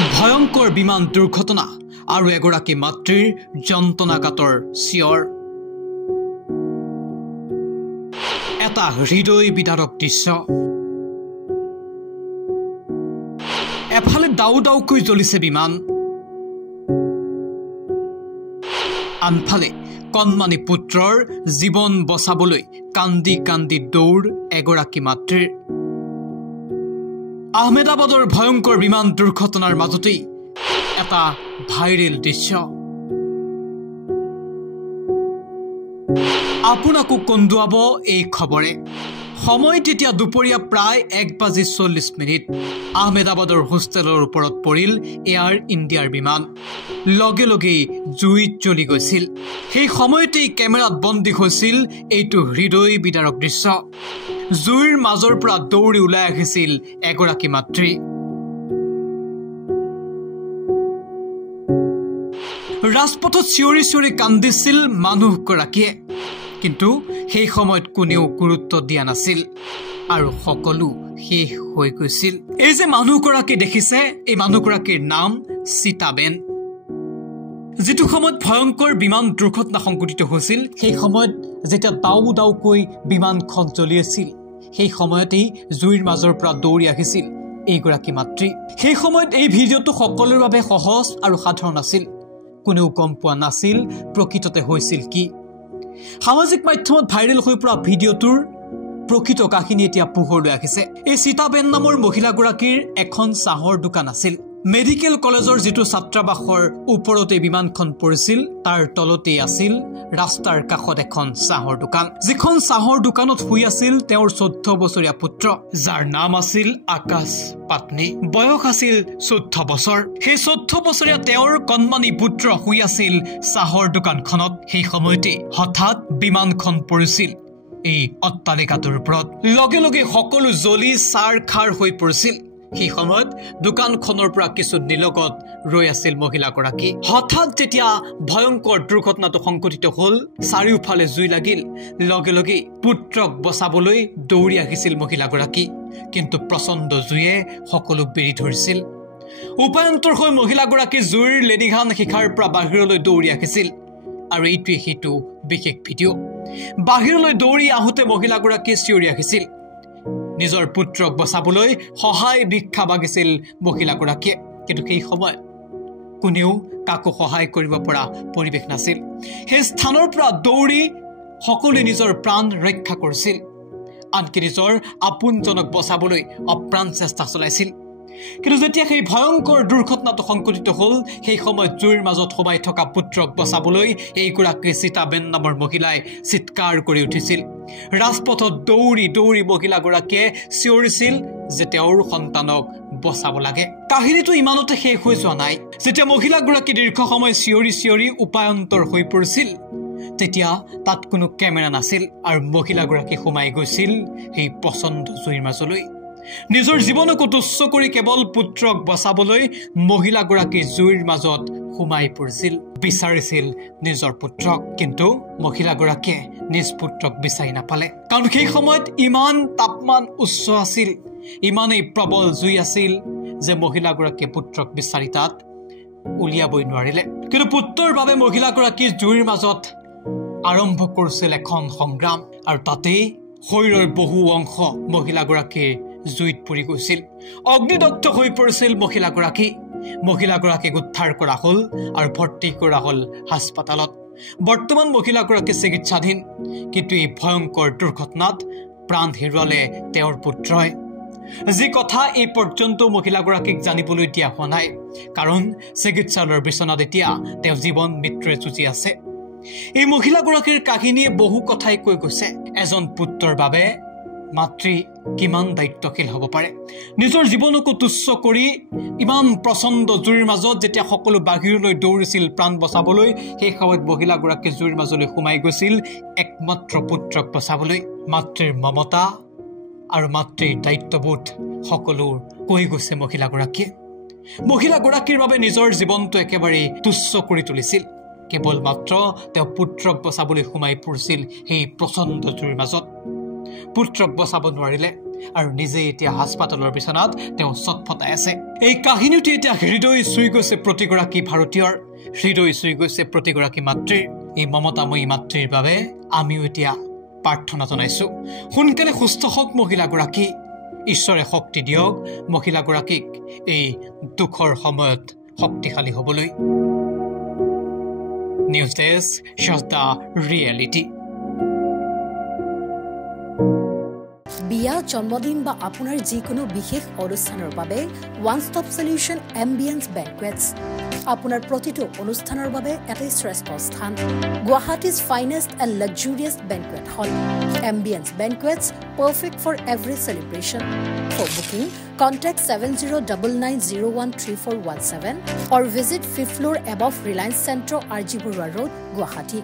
ভয়ংকৰ বিমান দুৰ্ঘটনা আৰু এগৰাকী মাতৃৰ যন্ত্ৰণাকাতৰ চিঞৰ। এটা হৃদয় বিদাৰক দৃশ্য। এফালে দাউ দাউকৈ জ্বলিছে বিমান, আনফালে কণমানি পুত্ৰৰ জীৱন বচাবলৈ কান্দি কান্দি দৌৰ এগৰাকী মাতৃৰ। আহমেদাবাদৰ ভয়ংকৰ বিমান দুৰ্ঘটনাৰ মাজতেই এটা ভাইৰেল দৃশ্য। আপোনাকো কন্দুৱাব এই খবৰে। সময় তেতিয়া দুপৰীয়া প্ৰায় 1:40 আহমেদাবাদৰ হোষ্টেলৰ ওপৰত পৰিল এয়াৰ ইণ্ডিয়াৰ বিমান। লগে লগেই জুইত জ্বলি গৈছিল। সেই সময়তেই কেমেৰাত বন্দী হৈছিল এইটো হৃদয় বিদাৰক দৃশ্য। জুইৰ মাজৰ পৰা দৌৰি ওলাই আহিছিল এগৰাকী মাতৃ। ৰাজপথত চিঞৰি চিঞৰি কান্দিছিল মানুহগৰাকীয়ে, কিন্তু সেই সময়ত কোনেও গুৰুত্ব দিয়া নাছিল আৰু সকলো শেষ হৈ গৈছিল। এই যে মানুহগৰাকী দেখিছে, এই মানুহগৰাকীৰ নাম সীতাবেন। যিটো সময়ত ভয়ংকৰ বিমান দুৰ্ঘটনা সংঘটিত হৈছিল, সেই সময়ত যেতিয়া দাউ দাউকৈ বিমানখন জ্বলি আছিল, সেই সময়তেই জুইৰ মাজৰ পৰা দৌৰি আহিছিল এইগৰাকী মাতৃ। সেই সময়ত এই ভিডিঅ'টো সকলোৰে বাবে সহজ আৰু সাধাৰণ আছিল। কোনেও গম পোৱা নাছিল প্ৰকৃততে হৈছিল কি। সামাজিক মাধ্যমত ভাইৰেল হৈ পৰা ভিডিঅ'টোৰ প্ৰকৃত কাহিনী এতিয়া পোহৰলৈ আহিছে। এই সীতাবেন নামৰ মহিলাগৰাকীৰ এখন চাহৰ দোকান আছিল। মেডিকেল কলেজৰ যিটো ছাত্ৰাবাসৰ ওপৰতে বিমানখন পৰিছিল, তাৰ তলতেই আছিল ৰাস্তাৰ কাষত এখন চাহৰ দোকান। যিখন চাহৰ দোকানত শুই আছিল তেওঁৰ 14 বছৰীয়া পুত্ৰ, যাৰ নাম আছিল আকাশ পাটনি। বয়স আছিল 14 বছৰ। সেই 14 বছৰীয়া তেওঁৰ কণমানি পুত্ৰ শুই আছিল চাহৰ দোকানখনত। সেই সময়তে হঠাৎ বিমানখন পৰিছিল এই অট্টালিকাটোৰ ওপৰত। লগে লগে সকলো জ্বলি চাৰ খাৰ হৈ পৰিছিল। সেই সময়ত দোকানখনৰ পৰা কিছু নিলগত ৰৈ আছিল মহিলাগৰাকী। হঠাৎ যেতিয়া ভয়ংকৰ দুৰ্ঘটনাটো সংঘটিত হল, চাৰিওফালে জুই লাগিল, লগে লগে পুত্ৰক বচাবলৈ দৌৰি আহিছিল মহিলাগৰাকী। কিন্তু প্ৰচণ্ড জুয়ে সকলো বেৰি ধৰিছিল। উপায়ন্তৰ হৈ মহিলাগৰাকী জুইৰ লেনিঘান শিখাৰ পৰা বাহিৰলৈ দৌৰি আহিছিল। আৰু এইটোৱে সেইটো বিশেষ ভিডিঅ'। বাহিৰলৈ দৌৰি আহোঁতে মহিলাগৰাকীয়ে চিঞৰি আহিছিল। নিজৰ পুত্ৰক বচাবলৈ সহায় ভিক্ষা মাগিছিল মহিলাগৰাকীয়ে। কিন্তু সেই সময়ত কোনেও কাকো সহায় কৰিব পৰা পৰিৱেশ নাছিল। সেই স্থানৰ পৰা দৌৰি সকলোৱে নিজৰ প্ৰাণ ৰক্ষা কৰিছিল, আনকি নিজৰ আপোনজনক বচাবলৈ অপ্ৰাণ চেষ্টা চলাইছিল। কিন্তু যেতিয়া সেই ভয়ংকৰ দুৰ্ঘটনাটো সংঘটিত হল, সেই সময়ত জুইৰ মাজত সোমাই থকা পুত্ৰক বচাবলৈ এইগৰাকী সীতাবেন নামৰ মহিলাই চিৎকাৰ কৰি উঠিছিল। ৰাজপথত দৌৰি দৌৰি মহিলাগৰাকীয়ে চিঞৰিছিল যে তেওঁৰ সন্তানক বচাব লাগে। কাহিনীটো ইমানতে শেষ হৈ যোৱা নাই। যেতিয়া মহিলাগৰাকী দীৰ্ঘ সময় চিঞৰি চিঞৰি উপায়ন্তৰ হৈ পৰিছিল, তেতিয়া তাত কোনো কেমেৰা নাছিল আৰু মহিলাগৰাকী সোমাই গৈছিল সেই প্ৰচণ্ড জুইৰ মাজলৈ। নিজৰ জীৱনকো তুচ্ছ কৰি কেৱল পুত্ৰক বচাবলৈ মহিলাগৰাকী জুইৰ মাজত সোমাই পৰিছিল, বিচাৰিছিল নিজৰ পুত্ৰক। কিন্তু মহিলাগৰাকীয়ে নিজ পুত্ৰক বিচাৰি নাপালে, কাৰণ সেই সময়ত ইমান তাপমান উচ্চ আছিল, ইমানেই প্ৰবল জুই আছিল যে মহিলাগৰাকীয়ে পুত্ৰক বিচাৰি তাত উলিয়াবই নোৱাৰিলে। কিন্তু পুত্ৰৰ বাবে মহিলাগৰাকী জুইৰ মাজত আৰম্ভ কৰিছিল এখন সংগ্ৰাম, আৰু তাতেই শৰীৰৰ বহু অংশ মহিলাগৰাকীৰ জুইত পৰি গৈছিল। অগ্নিদগ্ধ হৈ পৰিছিল মহিলাগৰাকী। মহিলাগৰাকীক উদ্ধাৰ কৰা হল আৰু ভৰ্তি কৰা হল হাস্পাতালত। বৰ্তমান মহিলাগৰাকী চিকিৎসাধীন। কিন্তু এই ভয়ংকৰ দুৰ্ঘটনাত প্ৰাণ হেৰুৱালে তেওঁৰ পুত্ৰই। যি কথা এই পৰ্যন্ত মহিলাগৰাকীক জানিবলৈ দিয়া হোৱা নাই, কাৰণ চিকিৎসালয়ৰ বিচনাত এতিয়া তেওঁ জীৱন মৃত্যুৰে যুঁজি আছে। এই মহিলাগৰাকীৰ কাহিনীয়ে বহু কথাই কৈ গৈছে। এজন পুত্ৰৰ বাবে মাতৃ কিমান দায়িত্বশীল হ'ব পাৰে। নিজৰ জীৱনকো তুচ্ছ কৰি ইমান প্ৰচণ্ড জুইৰ মাজত যেতিয়া সকলো বাহিৰলৈ দৌৰিছিল প্ৰাণ বচাবলৈ, সেই সময়ত মহিলাগৰাকী জুইৰ মাজলৈ সোমাই গৈছিল একমাত্ৰ পুত্ৰক বচাবলৈ। মাতৃৰ মমতা আৰু মাতৃৰ দায়িত্ববোধ সকলো কৈ গৈছে মহিলাগৰাকীয়ে। মহিলাগৰাকীৰ বাবে নিজৰ জীৱনটো একেবাৰে তুচ্ছ কৰি তুলিছিল। কেৱল মাত্ৰ তেওঁ পুত্ৰক বচাবলৈ সোমাই পৰিছিল সেই প্ৰচণ্ড জুইৰ মাজত। পুত্ৰক বচাব নোৱাৰিলে আৰু নিজে এতিয়া হাস্পাতালৰ বিছনাত তেওঁ চটফটাই আছে এই কাহিনীটো এতিয়া হৃদয় চুই গৈছে প্ৰতিগৰাকী ভাৰতীয়ৰ হৃদয় চুই গৈছে প্ৰতিগৰাকী মাতৃৰ এই মমতাময়ী মাতৃৰ বাবে আমিও এতিয়া প্ৰাৰ্থনা জনাইছো সোনকালে সুস্থ হওক মহিলাগৰাকী ঈশ্বৰে শক্তি দিয়ক মহিলাগৰাকীক এই দুখৰ সময়ত শক্তিশালী হ'বলৈ news desk shows the reality বিয়া জন্মদিন বা আপোনাৰ যিকোনো বিশেষ অনুষ্ঠানৰ বাবে one stop solution ambience banquets আপোনাৰ প্ৰতিটো অনুষ্ঠানৰ বাবে এটা শ্ৰেষ্ঠ স্থান গুৱাহাটীৰ finest and luxurious banquet hall ambience banquets perfect for every celebration. For booking, contact 7099013417 or visit 5th floor above Reliance Centro, RG Burwa Road, Guwahati.